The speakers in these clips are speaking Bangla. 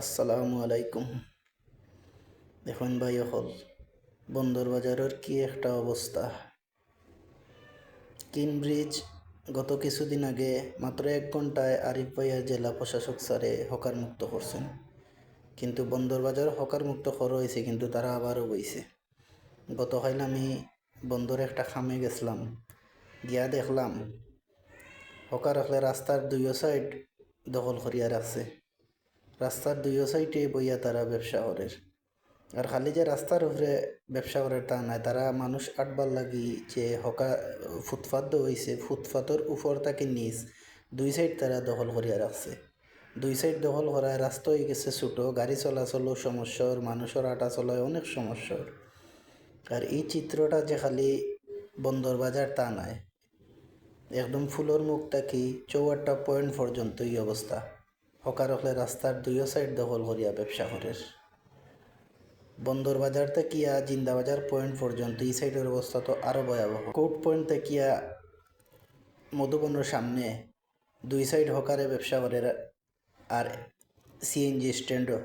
আসসালামু আলাইকুম। দেখুন ভাই, হল বন্দর বাজারের কি একটা অবস্থা। কিনব্রিজ গত কিছুদিন আগে মাত্র 1 ঘন্টায় আরিফ ভাইয়া জেলা প্রশাসক স্যারে হকার মুক্ত করছেন, কিন্তু বন্দর বাজার হকার মুক্ত করা হয়েছে, কিন্তু তারা আবারও বইছে। গতকাল আমি বন্দরে একটা খামে গেছিলাম, গিয়া দেখলাম হকার হলে রাস্তার দুইও সাইড দখল করিয়া রাখছে। রাস্তার দুইও সাইডে বইয়া তারা ব্যবসা করে। আর খালি যে রাস্তার উপরে ব্যবসা করে তা নাই, তারা মানুষ আটবার লাগি যে হকা ফুটপাত হয়েছে, ফুটপাতের উপর তাকে নিচ দুই সাইড তারা দখল করিয়া রাখছে। দুই সাইড দখল করায় রাস্তা হয়ে গেছে ছোটো, গাড়ি চলাচলও সমস্যার, মানুষের আটা চলায় অনেক সমস্যার। আর এই চিত্রটা যে খালি বন্দর বাজার তা নয়, একদম ফুলোর মুখ থাকি চৌয়াট্টা পয়েন্ট পর্যন্ত এই অবস্থা। হকার হলে রাস্তার দুইও সাইড দখল করিয়া ব্যবসা করে। বন্দর বাজার থেকিয়া জিন্দাবাজার পয়েন্ট পর্যন্ত এই সাইডের অবস্থা তো আরও ভয়াবহ। কোর্ট পয়েন্ট থেকিয়া মধুবনের সামনে দুই সাইড হকারে ব্যবসা করে, আর সিএনজি স্ট্যান্ডও,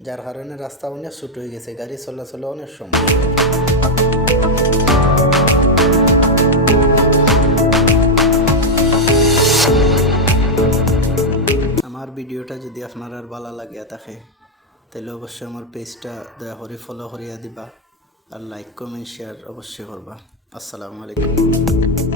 যার কারণে রাস্তা অনেক ছোট হয়ে গেছে, গাড়ি চলাচলে অনেক সমস্যা। আমার ভিডিওটা যদি আপনার আর ভালো লাগিয়া থাকে তাহলে অবশ্যই আমার পেজটা দয়া করে ফলো করিয়া দিবা, আর লাইক কমেন্ট শেয়ার অবশ্যই করবা। আসসালামু আলাইকুম।